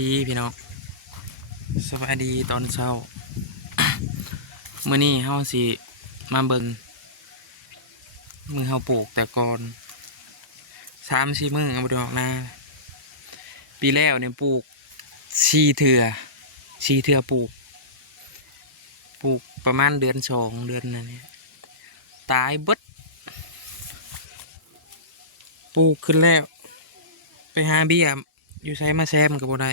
ดีพี่น้องสบายดีตอนเช้า มื้อนี้เฮาสิมาเบิ่งมือเฮาปลูกแต่ก่อน3-4 มื้อเอาไปดอกนาปีแล้วเนี่ยปลูก4 เทื่อปลูกประมาณเดือน2 เดือนนั่นเนี่ยตายเบิดปลูกขึ้นแล้วไปหาเบี้ยอยู่ใช้มาแซมก็บ่ได้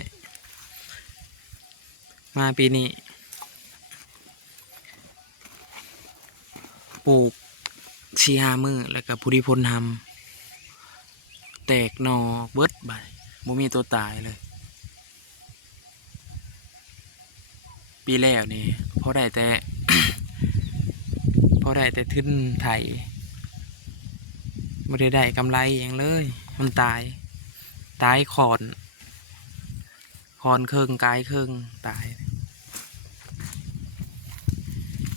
มาปีนี้ปลูก4-5 มื้อแล้วก็ผู้ที่พ้นทำแตกหนอเบิดไปบ่มีตัวตายเลยปีแล้วนี่พอได้แต่ พอได้แต่ทึนไถไม่ได้กำไรอย่างเลยมันตายขอนเครื่องกายเครื่องตาย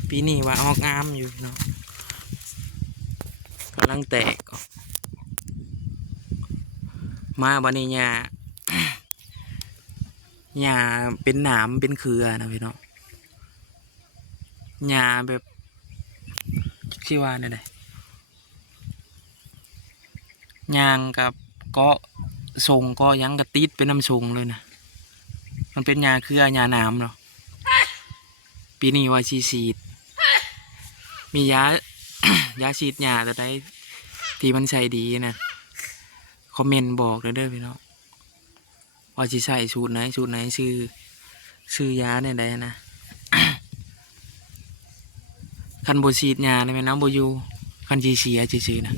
ปีนี้ว่าออกงามอยู่เนาะกำลังแตกมาบันนี้หญ้าเป็นหนามเป็นเครือนะพี่น้องหญ้าแบบที่ว่าเนี่ยเลยยางกับก็ทรงก็ยังกระติดเป็นน้ำทรงเลยนะมันเป็นหญ้าเครือหญ้าหนามเนาะปีนี้ว่าฉีดมียา ยาฉีดหญ้าตัวใดที่มันใช้ดีนะคอมเมนต์บอกเลยเด้อพี่น้องว่าจะใส่สูตรไหนชื่อยาเนี่ยได้นะ คันโบฉีดยาในแม่น้ำโบอยูคันจีเสียจืดๆนะ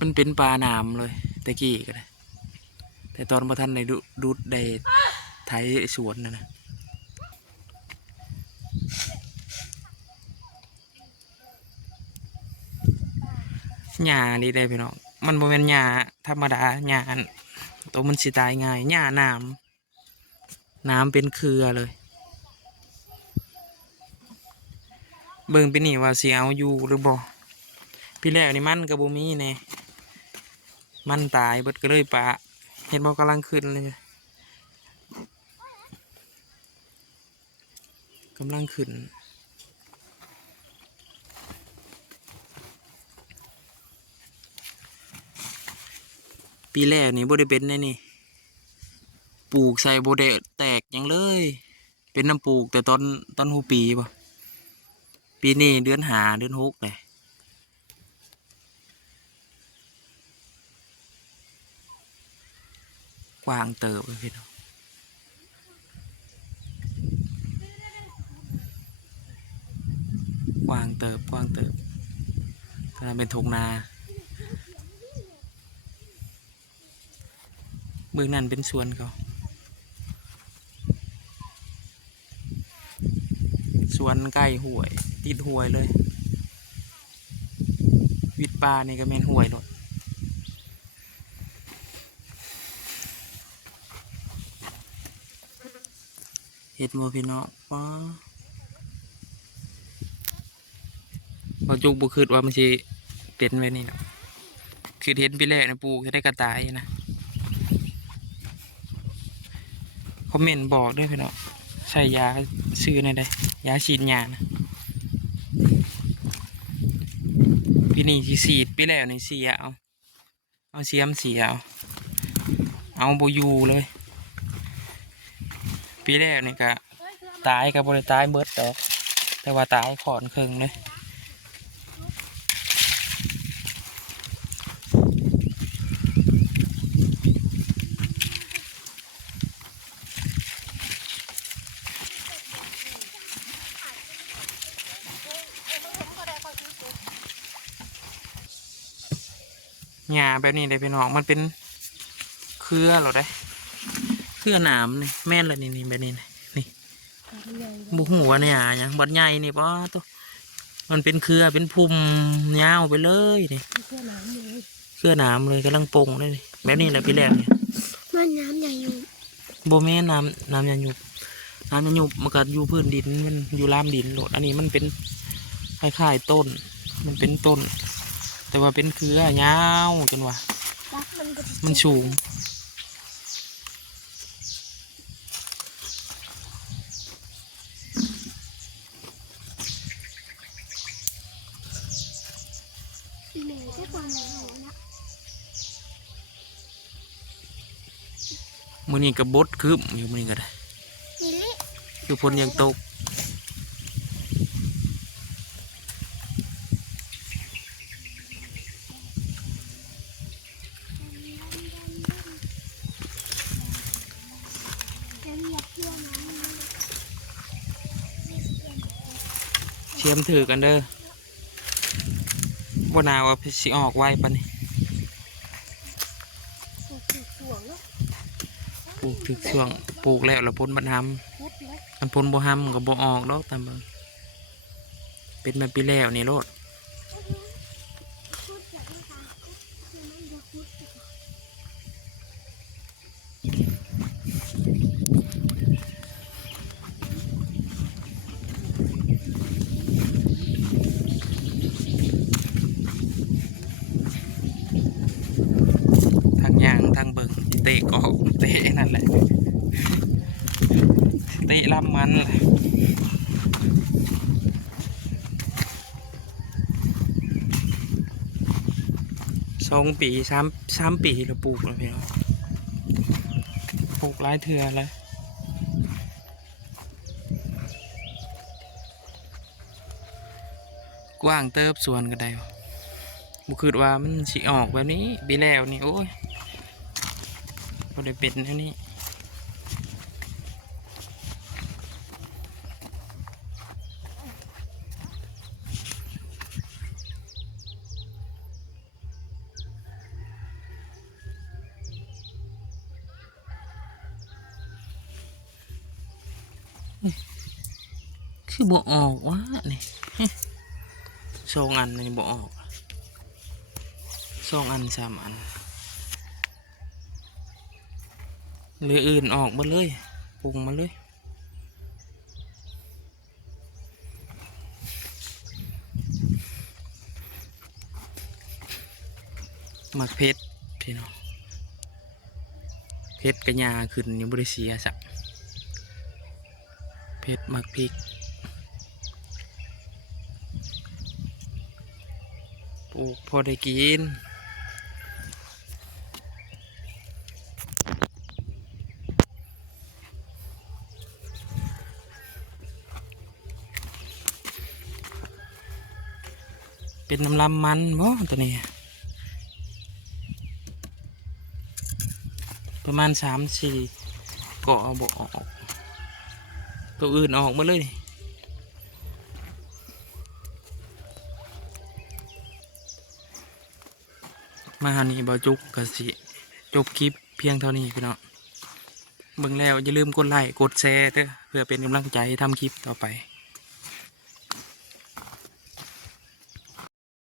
มันเป็นปลาหนามเลยแต่กี้ก็ได้แต่ตอนพระท่านในดูดได้ไถสวนนะหญ้าดีได้พี่น้องมันโบเป็นหญ้าธรรมดาหญ้าตัวมันสิตายง่ายหญ้าน้ำเป็นเครือเลยเบิ่งไปนี่ว่าสิเอาอยู่หรือบ่พี่แรกนี่มันกับบ่มีแน่มันตายเบิดก็เลยปะเห็นบ่กำลังขึ้นเลยกำลังขึ้นปีแรกนี่บ่ได้เป็นแน่นี่ปลูกใส่บ่ได้แตกยังเลยเป็นน้ำปลูกแต่ตอนหูปีบ่ปีนี้เดือน5 เดือน6เลยกว้างเติบเลยพี่น้องกว้างเติบถ้าเป็นทุ่งนาเบื้องนั้นเป็นสวนเขาสวนใกล้ห้วยติดห้วยเลยวิดปลานี่ก็แม่นห้วยหมดเห็ดโมพี่น้องว้าเราจุกบุคืดว่ามันสิเป็นไว้นี่นะคือเห็นปีแรกนะปลูกจะได้กระต่ายนะคอมเมนต์บอกด้วยพี่น้องใส่ยาซื้อในใดยาฉีดยานะปีนี้ที่ฉีดปีแล้วในเสียเอาเสียมเสียเอาโบยูเลยปีแรกนี่ก็ตายกับบริตายเบิดดอกแต่ว่าตายขอนเครื่องเลยหญ้าแบบนี้เลยพี่น้องมันเป็นเครือหรอได้เครือหนามนี่แม่นเลยนี่แบบนี้นี่บุหัวเนี่ยยังบัดใหญ่นี่ป้าตัวมันเป็นเครือเป็นพุ่มยาวไปเลยนี่เครือหนามเลยกำลังปงเลยแบบนี้แหละพี่แรกเนี่ยมันน้ำใหญ่อยู่โบแม่น้ำยาหยุบมันก็อยู่พื้นดินมันอยู่ลามดินโหลดอันนี้มันเป็นคล้ายๆต้นมันเป็นต้นแต่ว่าเป็นเครือยาวจนว่ามันสูง มื้อนี้ก็บดคืบอยู่มื้อนี้ก็ได้คือฝนยังตกเชียมถือกันเด้อบ่นาว่าสิออกไวปานนี้ปลูกถึกช่วงปลูกแล้วพ้นบัดหำอันพ้นบ่หำก็บ่ออกดอกตามเบิ่งเป็นมาปีแล้วนี่โลดทางย่างทางเบิ่งเตะก็เตะนั่นแหละเตะลำมันแหละ2 ปี3 ปีแล้วปลูกแล้วพี่น้องปลูกหลายเทื่อแล้วกว้างเติบสวนก็ได้บ่คิดว่ามันสิออกแบบนี้ปีแล้วนี่โอ้ยบ่ได้เป็นแนวนี้คือบ่ออกวะนี่2 อันนี่บ่ออก2 อัน3 อันเหลืออื่นออกมาเลยปรุงมาเลยหมักเพชรพี่น้องเพชรกระยาขึ้นยังบริเสียสักเพชรหมักพริกปลูกพอได้กินเป็นน้ำลำมันบ่ตัวนี้ประมาณ3-4 ก็เอาบ่ออกตัวอื่นออกมาเลยมาหานี้บ่จุกกะสิจบคลิปเพียงเท่านี้พี่น้องเบิ่งแล้วอย่าลืมกดไลค์กดแชร์เด้อเพื่อเป็นกำลังใจทำคลิปต่อไป